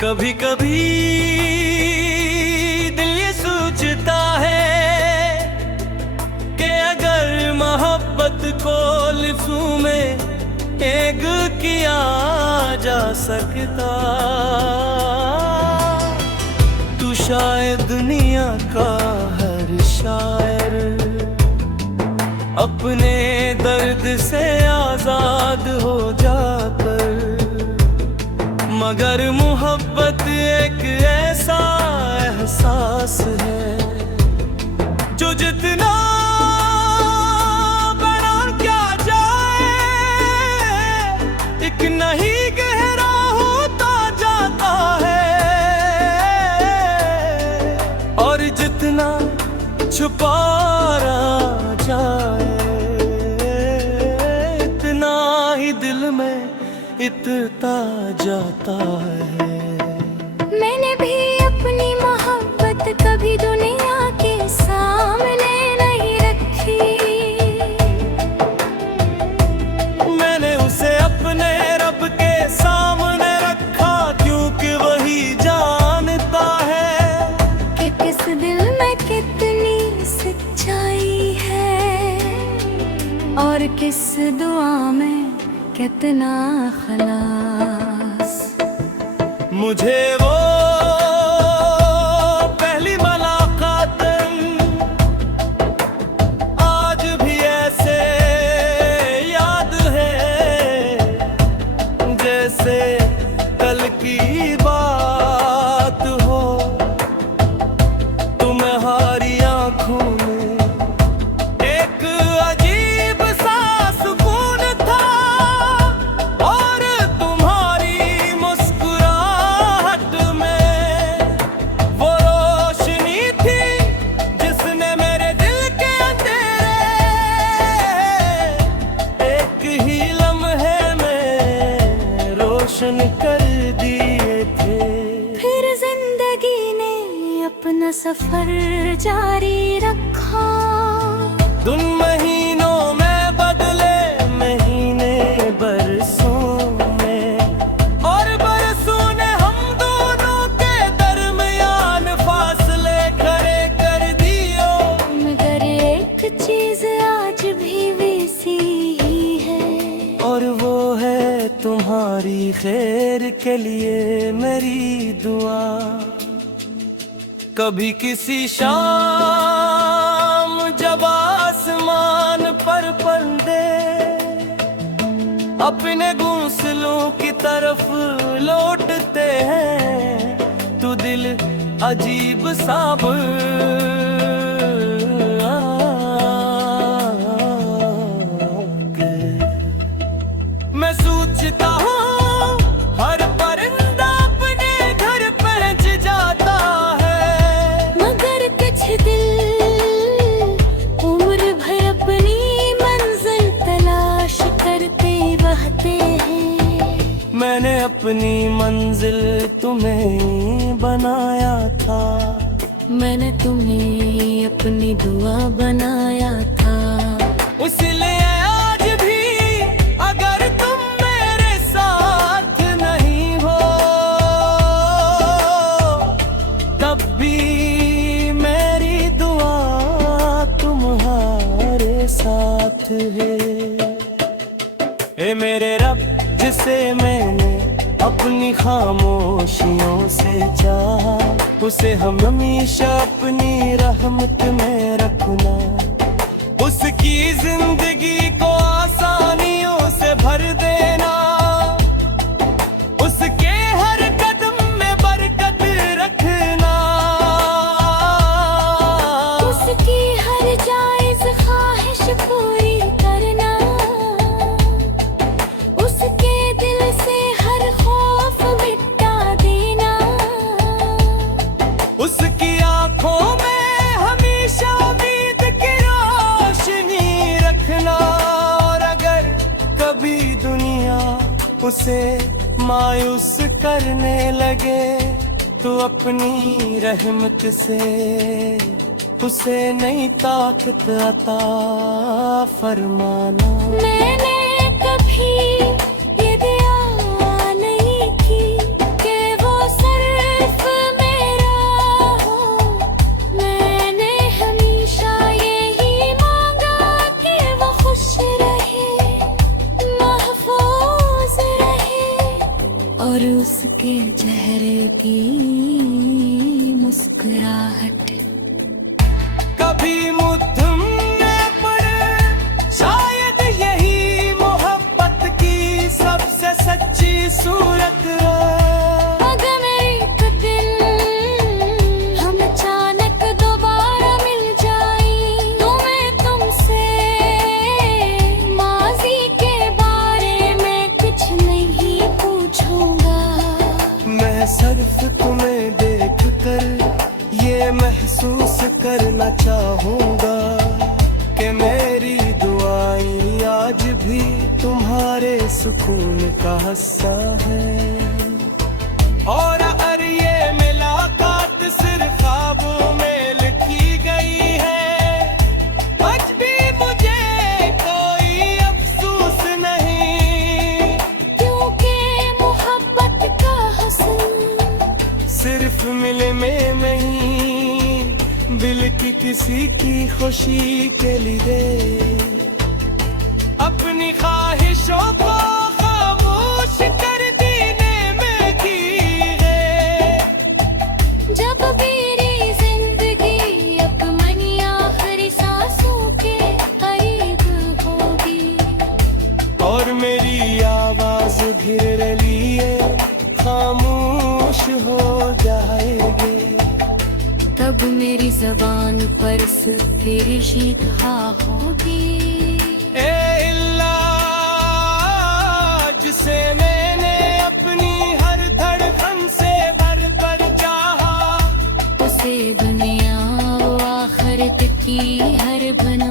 कभी कभी दिल ये सोचता है कि अगर मोहब्बत को लिफ्ज़ों में एक किया जा सकता तो शायद दुनिया का हर शायर अपने दर्द से आजाद हो जाकर, मगर मोहब्बत एक ऐसा एहसास है जो जितना बड़ा क्या जाए एक नहीं गहरा होता जाता है, और जितना छुपा जाए इतना ही दिल में इतना जाता है। मैंने भी अपनी मोहब्बत कभी दुनिया के सामने नहीं रखी, मैंने उसे अपने रब के सामने रखा, क्योंकि वही जानता है कि किस दिल में कितनी सच्चाई है और किस दुआ में कितना खलास। मुझे वो पहली मुलाकात आज भी ऐसे याद है जैसे कल की बात हो। तुम्हारी आंखों में एक अजीब सा सुकून था, और तुम्हारी मुस्कुराहट में वो रोशनी थी जिसने मेरे दिल के अंधेरे एक ही लम्हे में रोशन कर दिए थे। फिर जिंदगी ने अपना सफर जारी रखा, उन महीनों में बदले महीने बरसों में, और बरसों ने हम दोनों के दरमियान फासले खड़े कर दियो, मगर एक चीज आज भी वैसी ही है, और वो है तुम्हारी खैर के लिए मेरी दुआ। कभी किसी शाम जब आसमान पर पर्दे अपने घोंसलों की तरफ लौटते हैं तो दिल अजीब सा मैं सोचता हूँ हर परिंदा अपने घर पहुंच जाता है, मगर कुछ दिल उम्र भर अपनी मंजिल तलाश करते बहते हैं। मैंने अपनी मंजिल तुम्हें बनाया था, मैंने तुम्हें अपनी दुआ बनाया था, इसलिए आज भी अगर तुम मेरे साथ नहीं हो तब भी मेरी दुआ तुम्हारे साथ है। ए मेरे रब जिसे मैंने अपनी खामोशियों से चाहा, उसे हम हमेशा अपनी रहमत में रखना, उसकी जिंदगी को आसानियों से भर देना, उसके हर कदम में बरकत रखना, उसकी हर जायज ख्वाहिश पूरी करना, उसके दिल से हर खौफ मिटा देना, उसकी आंखों में हमेशा उम्मीद की रोशनी रखना, और अगर कभी दुनिया उसे मायूस करने लगे तो अपनी रहमत से उसे नई ताकत अता फरमाना। मैंने कभी ये दुआ नहीं की कि वो सर सूरत रे। अगर एक दिन हम अचानक दोबारा मिल जाई तो मैं तुमसे माजी के बारे में कुछ नहीं पूछूंगा। मैं सिर्फ तुम्हें देख कर ये महसूस करना चाहूंगा कि मेरी दुआएं आज भी तुम्हारे सुकून का हिस्सा है। और अगर ये मुलाकात सिर्फ ख्वाबों में लिखी गई है, आज भी मुझे कोई अफसोस नहीं, क्योंकि मोहब्बत का हसन सिर्फ मिले में नहीं बल्कि किसी की खुशी के लिए। अपनी ख्वाहिशों को खामोश कर देने में की है। जब मेरी जिंदगी अपनी आखिरी सांसों के करीब होगी और मेरी आवाज फिर लिए खामोश हो जाएगी, तब मेरी जबान पर सिर्फ तेरी ही दुआ होगी। ए इल्लाह, जिसे मैंने अपनी हर धड़कन से भर कर चाहा, उसे दुनिया व आखिरत की हर बना